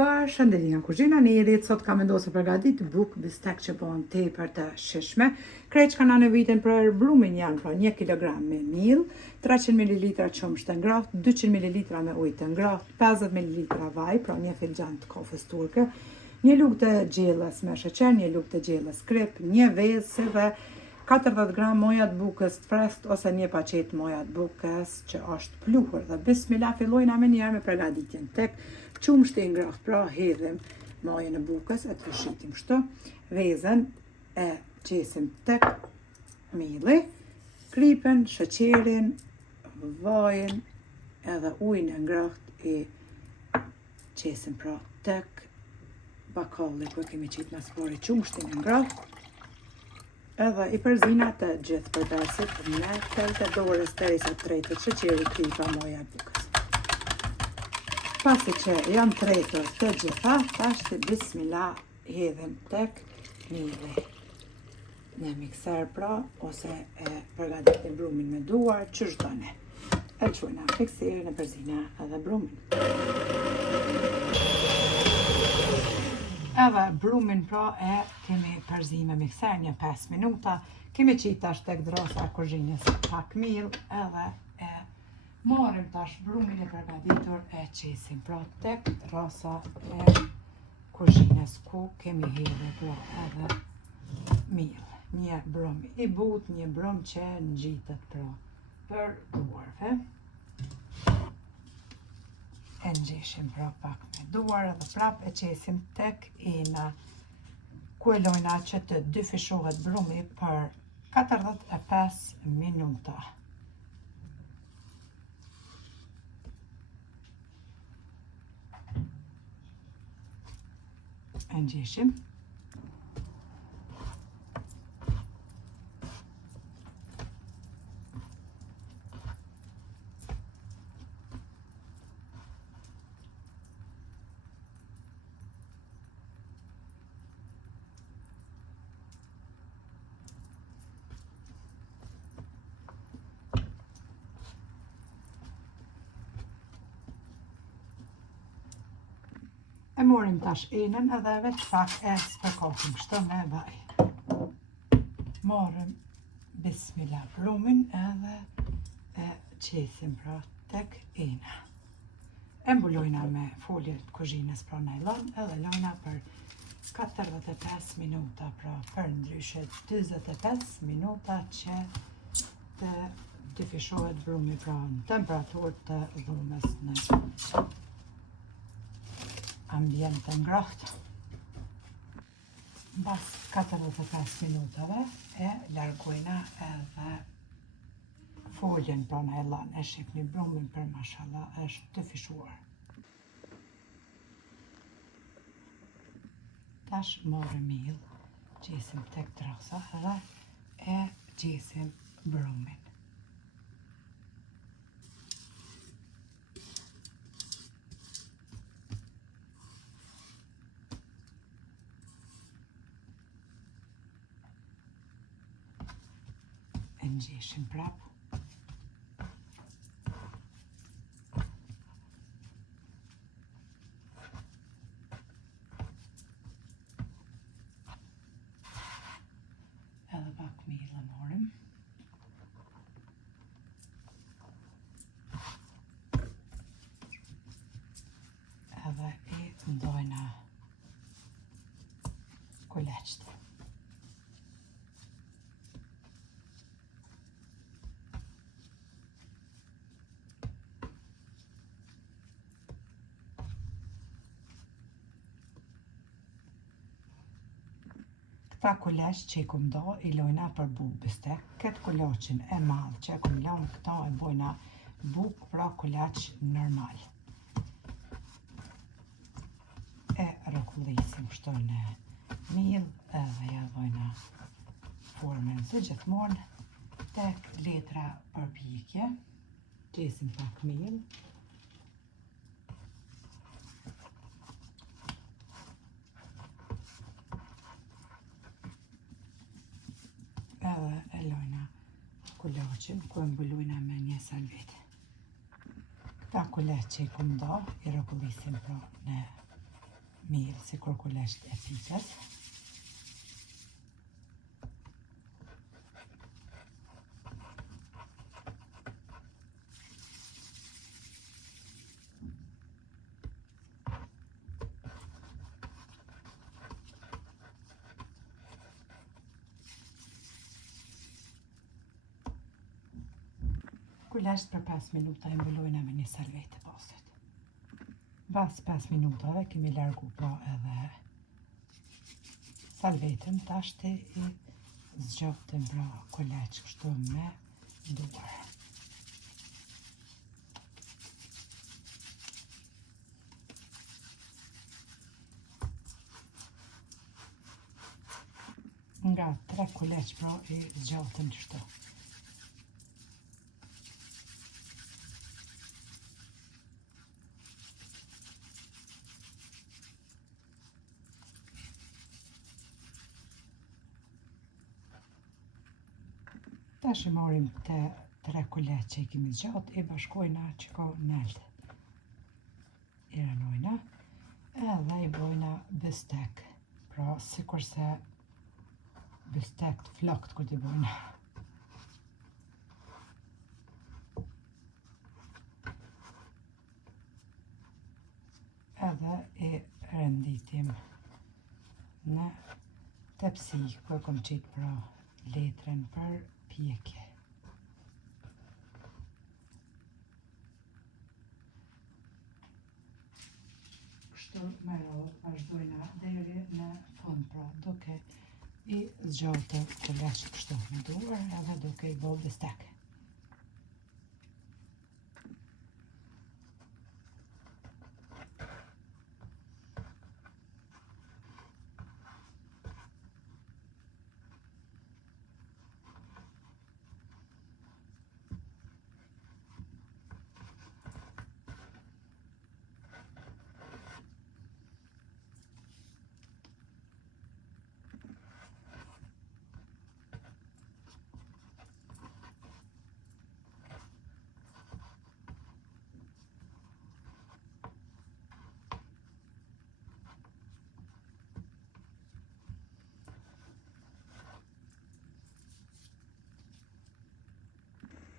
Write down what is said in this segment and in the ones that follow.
Përshëndetje nga kuzhina Nerit, sot kam vendosur përgatit bukë bistek që bëhen tepër të shishme. Krejt që kanë nevojën për brumin janë pra 1 kg me miell, 300 ml qumësht të ngrohtë, 200 ml me ujë të ngrohtë, 50 ml vaj, pra 1 filxhan të kofës turke, 1 lugë të gjellës me sheqer, 1 lugë të gjellës krip, 1 vezë dhe 40 gram moja të bukës të freskët ose 1 paqet moja të bukës që është pluhur. Dhe bismillah fillojna me njerë me përgatitjen. Tek qumshti i ngrohtë, pra hedhim mojën e bukës, e të rëshitim kështu, vezën e qesim tek mielli, kripën, sheqerin, vajin edhe ujin e ngrohtë i qesim pra tek bakalli ku kemi qitë në spori qumshtin e ngrohtë. Edhe i përzina të gjithë përbesit me telt e dorës derisa tretët sheqeri, kripa, moja e bukës. Pasi që janë tretur të gjitha, tashti bismillah hedhim tek mielli në mikser pra, ose e përgatitim brumin me duar, që shdojnë. E qujna fikserin e përzina edhe brumin. Edhe brumin pra e kemi përzi me mikser një 5 minuta, kemi qitë tash tek drosa e kuzhinës pak miell edhe e marrim tash brumin e përgatitur e qesim pra tek drosa e kuzhinës ku kemi hedhur pra edhe miell. Një brum i butë, një brum që ngjitet pra për duarve. E ngjeshim pra pak me duar edhe prap e qesim tek ena ku e lojna që të dyfishohet brumi për 45 minuta. E ngjeshim. E morim tash enën edhe veç pak e spërkohim kështu me vaj. Morim bismillah brumin edhe e qesim pra tek ena. E mbulojna me folje të kuzhinës pra najlon edhe lojna për 45 minuta pra për ndryshe 25 minuta që të dyfishohet brumi pra në temperaturë të dhumës në ambient të ngrohtë. Mbas 45 minutave e largojna edhe foljen pra najlon. E shihni brumin për mashallah është të fishuar. Tash morëm miell, qesim tek drosa edhe e qesim brumin. E ngjeshim prap. Edhe pak miell e morim. Edhe i ndojna kuleçt. Këta kuleç që i kum do, i lojna për bukë bistek. Këtë kuleçin e madh që e kum lojnë, këta e bojna bukë pra kuleç normal. E rrokullisim kështu në miell edhe ja dhojna formën si gjithmonë tek letra përpjekje. Qesim pak miell. Edhe e lojna kuleçin ku e mbulojna me një salvetë. Këta kuleç që i kum do, i rrokullisim pra në mirë si kur kulesht e piqes. Kulesht për 5 minuta i mbulojna me një salvetë posit. Pas 5 minutave kemi largu pra edhe salvetën, tashti i zgjoftim pra kulesht kështu me duar. Nga 3 kulesht pra i zgjoftim kështu. Tash i marim të 3 kulet që i kemi zgjat, i bashkojna që ka melt. I ranojna, edhe i bojna bistek. Pra, si kurse bistek të flakt kur t'i bojna. Edhe i renditim në tepsi, ku e kom qitë pra letrën për pjekje. Kështu me radhë vazhdojna deri në fund, pra duke i zgjatë kulesht kështu me duar edhe duke i bë bistek.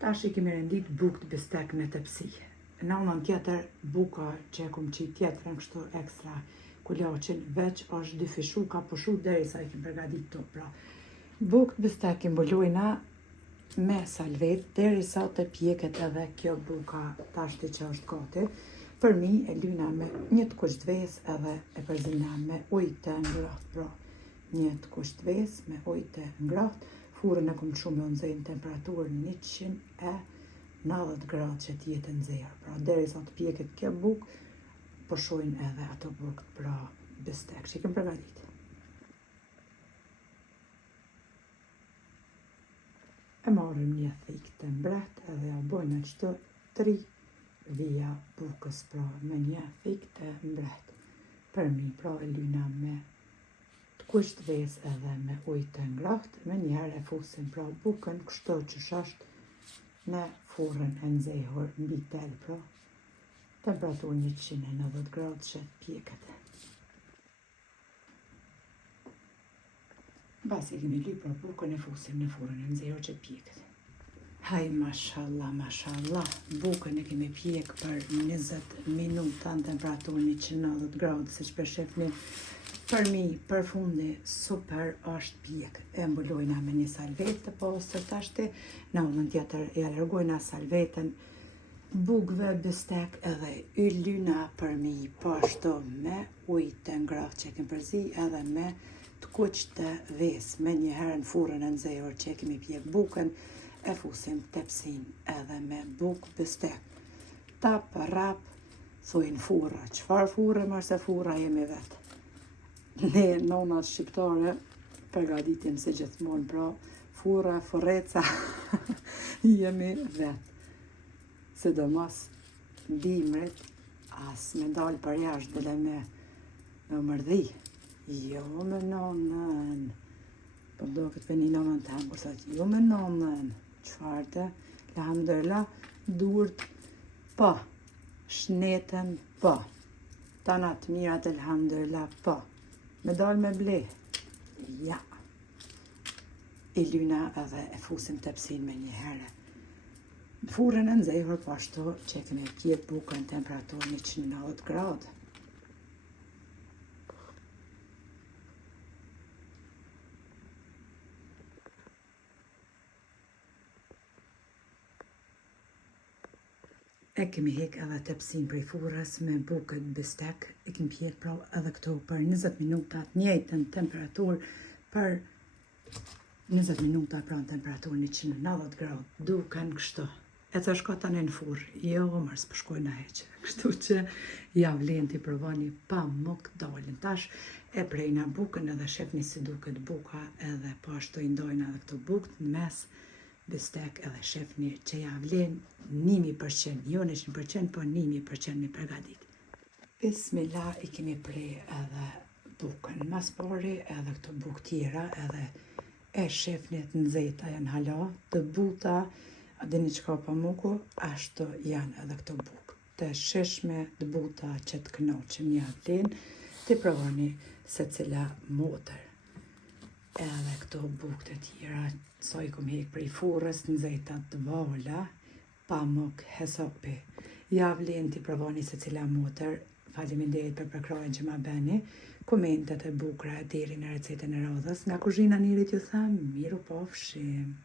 Tash i kemi rendit bukë të bistek në tepsi. Në anën tjetër, buka që e kom qitë tjetërën kështu ekstra kulaqin, veç është dyfishu, ka pushu derisa i kemi përgadit të pra. Bukë të bistek i mbulojna me salvet, derisa të pjeket edhe kjo buka tashti që është gati. Për mi e lyna me një të kusht ves edhe e përzina me ujë të ngrohtë, pra. Një të kusht ves me ujë të ngrohtë. Furën e kom shumë me nxejnë temperaturën 190 gradë që t'jetë nxehur. Pra, derisa të pjeket kjo bukë, përshojnë edhe ato bukët pra bistek që i kem përgatit. E marrim një thikë të mbret edhe ja bojnë qëto 3 vija bukës pra me një thikë të mbret. Për mi pra e lyna me kusht ves edhe me ujë të ngrohtë, me njerë e fusim pra bukën kështu që është në furrën e nxehur mbi tel pra temperaturë 190 gradë që pjeket. Basi kemi ly pra bukën e fusim në furrën e nxehur që pjeket. Haj, mashallah, mashallah, bukën e kemi pjek për 20 minuta në temperaturë 190 gradë, si që përshefni. Për mi, për fundi, super është pjek. E mbulojna me një salvetë të pastër tashti, në anën tjetër e alargojna salvetën bukëve bistek edhe y lyna për mi pashtu me ujë të ngrohtë që kem përzi edhe me të kuq të ves me një herë në furrën e nxehur që kemi pjek bukën, e fusim tepsin edhe me bukë bistek. Tap, rap, thujnë furra. Qfar furre, mërse furra jemi vetë. Ne, nonat shqiptare, përgatitim se gjithmonë, pra, furra, forreca, jemi vetë. Sidomos, dimrit, as me dalë për jashtë dhe me mërdhi. Jo me nonën. Po do këtë veni nonën të hemë, kur thot, jo me nonën. Qfar të, alhamdulillah, durt, pa, shnetën, pa. Tana të mirat elhamdulillah, po. Me dalë me ble. Ja. I lyna edhe e fusim tepsin me një herë. Furrën e nxehur po ashtu që e kemi pjedh bukën në temperaturë 190 gradë. E kemi hek edhe tepsin prej furrës me bukët bistek. E kemi pjedh pra edhe këto për 20 minuta të njëjtën temperaturë për 20 minuta pra në temperaturë 190 gradë. Duken kështu. E të shko tani në furrë. Jo, mërë s'po shkoj në heqë. Kështu që ja vlen t'i provoni pa mok dalin. Tash e prejna bukën edhe shefni si duket buka edhe po ashtu i ndojna edhe këto bukët në mes bistek edhe shefni që ja vlen 1000%, jo 100%, po 1000% mi përgadit. Bismillah, i kemi prej edhe bukën. Mas pari edhe këto bukë tjera edhe e shefnit në zeta janë hala, të buta, a dini që ka pamuku, ashtu janë edhe këto bukë. Të sheshme, të buta që të kënoqim ja vlen, të provoni se cila motër. Edhe këto bukët e tjera, sa i kom hek prej furrës në zeta të vola, pamuk hesopi. Ja vlen t'i provoni se cila motër. Faleminderit për përkrajën që ma beni. Komentet e bukra deri në recetën e radhës. Nga kuzhina Nirit ju them, miru pafshim.